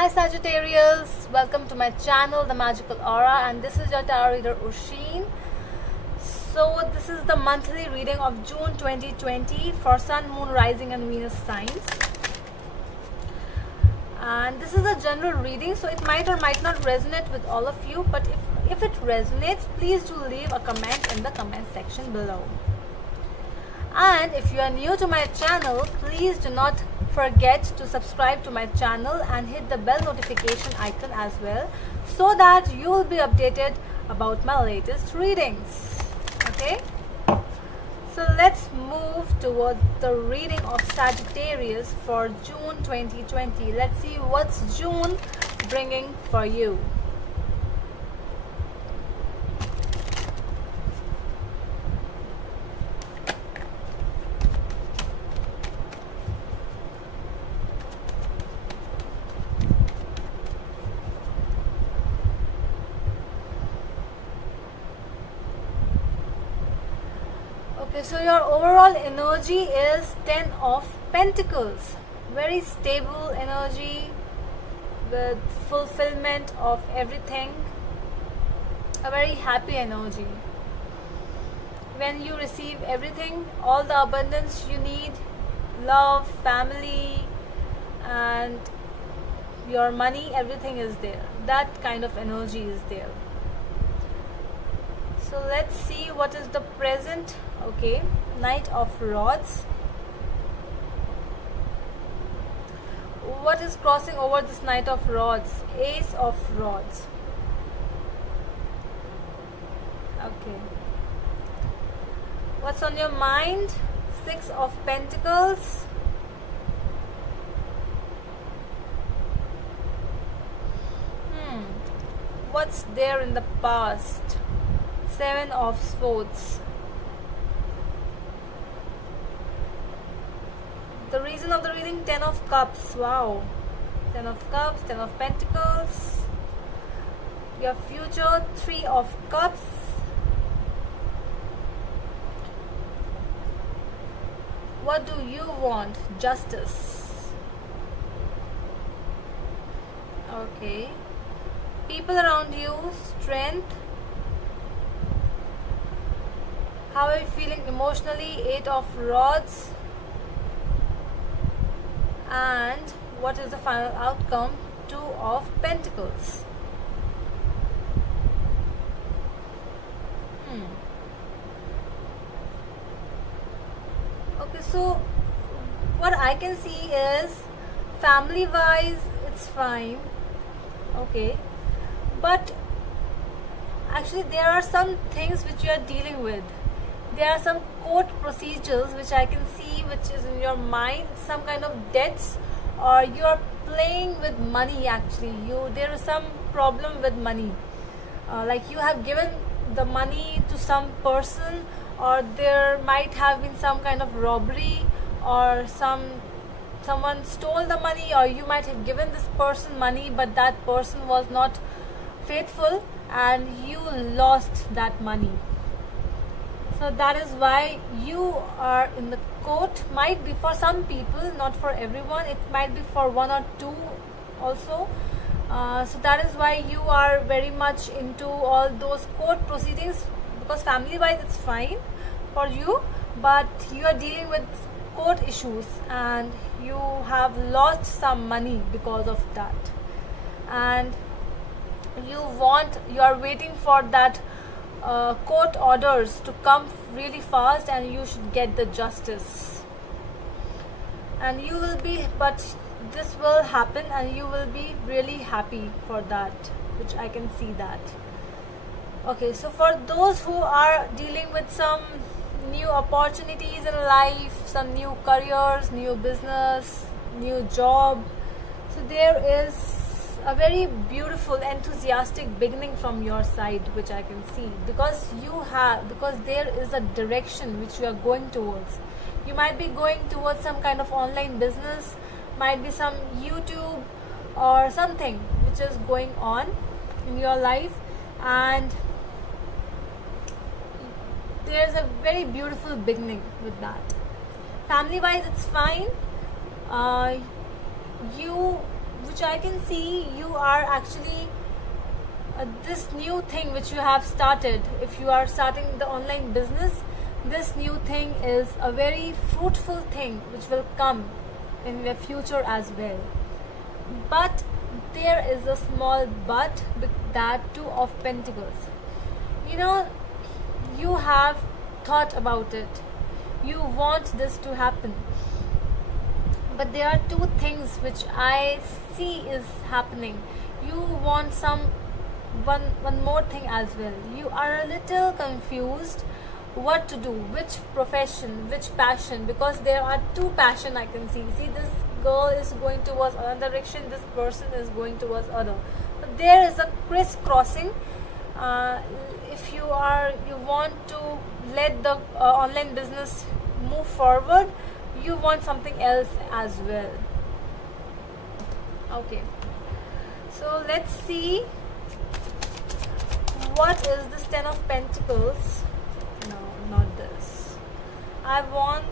Hi Sagittarius, welcome to my channel The Magical Aura, and this is your tarot reader Ursheen. So this is the monthly reading of June 2020 for Sun, Moon, Rising and Venus signs. And this is a general reading, so it might or might not resonate with all of you, but if it resonates, please do leave a comment in the comment section below. And if you are new to my channel, please do not forget to subscribe to my channel and hit the bell notification icon as well, so that you will be updated about my latest readings. Okay, so let's move towards the reading of Sagittarius for June 2020. Let's see what's June bringing for you. Okay, so your overall energy is 10 of Pentacles. Very stable energy with fulfillment of everything. A very happy energy. When you receive everything, all the abundance you need, love, family, and your money, everything is there. That kind of energy is there. So let's see what is the present. Okay, Knight of Rods. What is crossing over this Knight of Rods? Ace of Rods. Okay. What's on your mind? Six of Pentacles. What's there in the past? Seven of Swords. The reason of the reading, 10 of Cups. Wow. 10 of Cups, 10 of Pentacles. Your future, 3 of Cups. What do you want? Justice. Okay. People around you, strength. How are you feeling emotionally? 8 of Rods. And what is the final outcome? 2 of Pentacles. Okay, so what I can see is family wise it's fine. Okay, but actually there are some things which you are dealing with. There are some court procedures which I can see, which is in your mind, some kind of debts, or you are playing with money. Actually, there is some problem with money, like you have given the money to some person, or there might have been some kind of robbery, or someone stole the money, or you might have given this person money but that person was not faithful and you lost that money. So that is why you are in the court. Might be for some people, not for everyone. It might be for one or two also. So that is why you are very much into all those court proceedings, because family wise it's fine for you, but you are dealing with court issues and you have lost some money because of that, and you are waiting for that court orders to come really fast, and you should get the justice, and you will be, but this will happen and you will be really happy for that, which I can see that. Okay, so for those who are dealing with some new opportunities in life, some new careers, new business, new job, so there is a very beautiful, enthusiastic beginning from your side, which I can see, because there is a direction which you are going towards. You might be going towards some kind of online business, might be some YouTube or something which is going on in your life, and there's a very beautiful beginning with that. Family wise it's fine. You which I can see, you are actually this new thing which you have started. If you are starting the online business, this new thing is a very fruitful thing which will come in the future as well. But there is a small but with that Two of Pentacles. You know, you have thought about it, you want this to happen, but there are two things which I see is happening. You want one more thing as well. You are a little confused what to do, which profession, which passion, because there are two passion I can see. See, this girl is going towards another direction, this person is going towards other, but there is a crisscrossing. If you want to let the online business move forward, you want something else as well. Okay, so let's see what is this Ten of Pentacles. No, not this. I want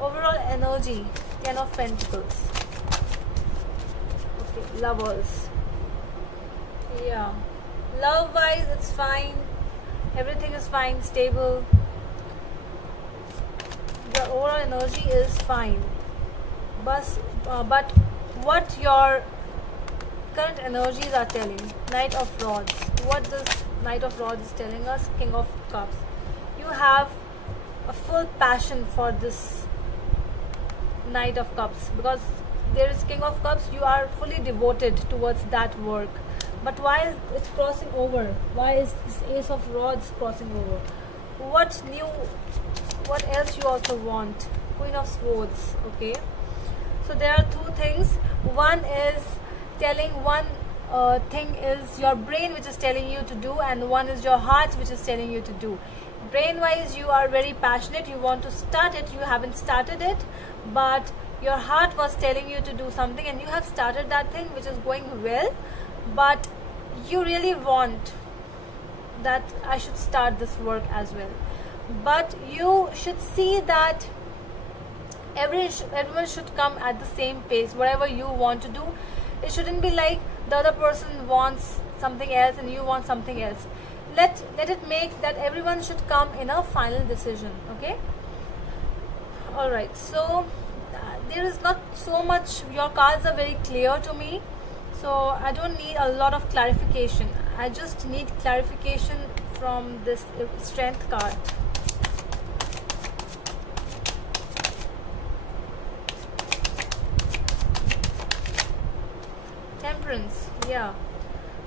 overall energy. Ten of Pentacles. Okay, Lovers. Yeah, love wise it's fine, everything is fine, stable. Your overall energy is fine, but what your current energies are telling. Knight of Rods. What this Knight of Rods is telling us? King of Cups. You have a full passion for this Knight of Cups, because there is King of Cups. You are fully devoted towards that work. But why is it crossing over? Why is this Ace of Rods crossing over? What new, what else you also want? Queen of Swords. Okay, so there are two things. One is telling, one thing is your brain which is telling you to do, and one is your heart which is telling you to do. Brain wise you are very passionate, you want to start it, you haven't started it, but your heart was telling you to do something and you have started that thing which is going well, but you really want that I should start this work as well. But you should see that everyone should come at the same pace. Whatever you want to do, it shouldn't be like the other person wants something else and you want something else. Let it make that everyone should come in a final decision. Okay, alright, so there is not so much, your cards are very clear to me, so I don't need a lot of clarification. I just need clarification from this Strength card. Temperance. Yeah,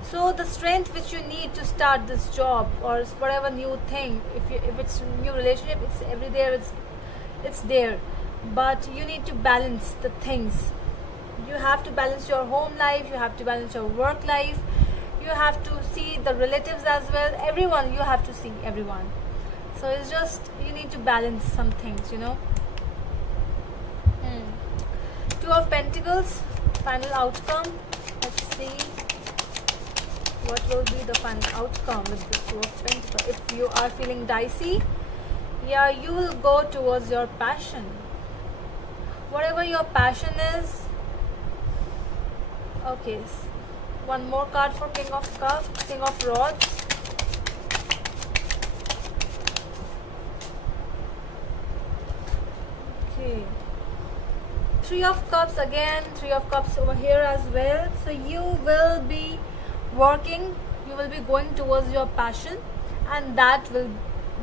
so the strength which you need to start this job or whatever new thing, if it's a new relationship, it's every day, it's there, but you need to balance the things. You have to balance your home life, you have to balance your work life, you have to see the relatives as well, everyone, you have to see everyone. So it's just, you need to balance some things, you know. Two of Pentacles, final outcome. Let's see what will be the final outcome with the Two of Pentacles. If you are feeling dicey, yeah, you will go towards your passion. Whatever your passion is. Okay, one more card for King of Cups, King of Rods. Okay, Three of Cups again, Three of Cups over here as well. So you will be working, you will be going towards your passion, and that will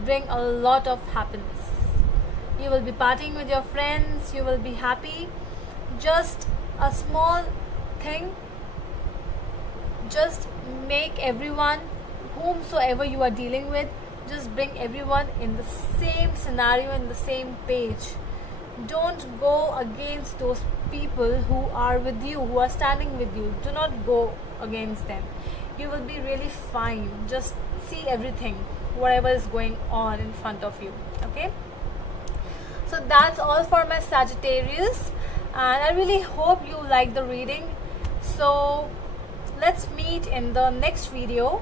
bring a lot of happiness. You will be partying with your friends, you will be happy. Just a small thing, just make everyone, whomsoever you are dealing with, just bring everyone in the same scenario, in the same page. Don't go against those people who are with you, who are standing with you. Do not go against them. You will be really fine. Just see everything, whatever is going on in front of you. Okay, so that's all for my Sagittarius, and I really hope you like the reading. So let's meet in the next video.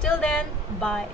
Till then, bye.